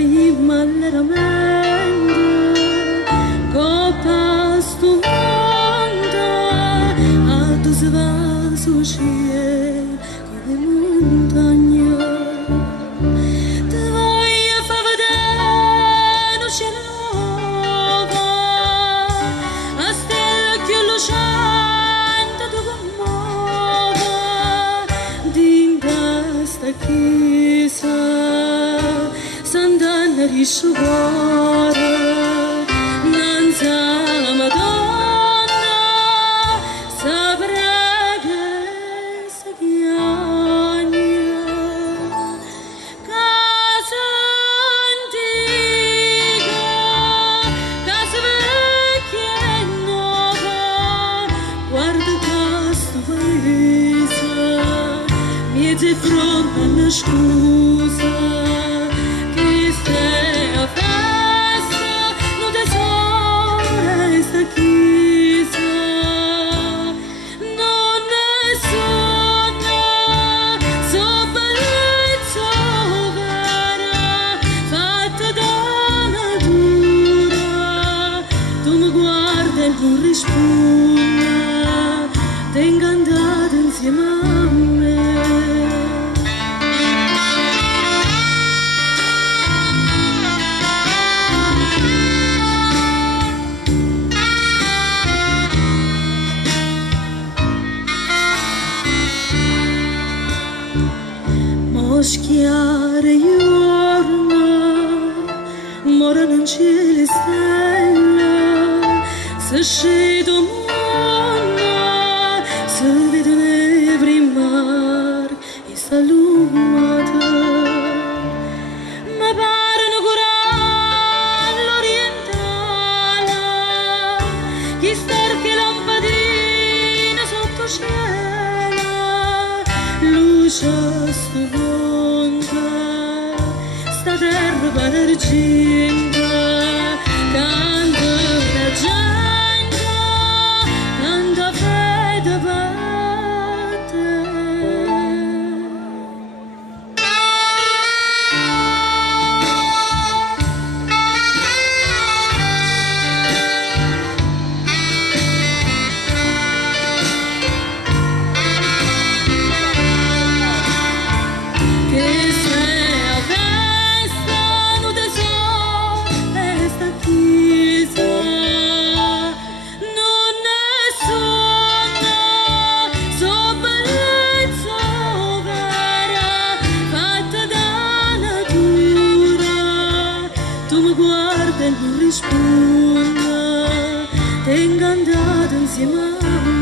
malleramente copa stupenda a tu se va sul cielo come montagna te voglio far vedere un cielo nuovo a stella che lucente tu commuove di questa chiesa Sant'Anna di Sciogora, Nanza Madonna, saprà che si chiagna, casa antica, casa vecchia e nuova, guarda questo paese, mezzo e fronte alla scusa. Non risponda, tengo andato insieme a me. Moschiare giorno, morano in cielo stelle. Se scedo mondo, se vede neve in mare e salumata, ma pare una coralla orientale, chi starche lampadina sotto cielo, luce sto mondo, sta terra palerginta, canta la gente. Guarda e non risponda, tengo andato insieme a me.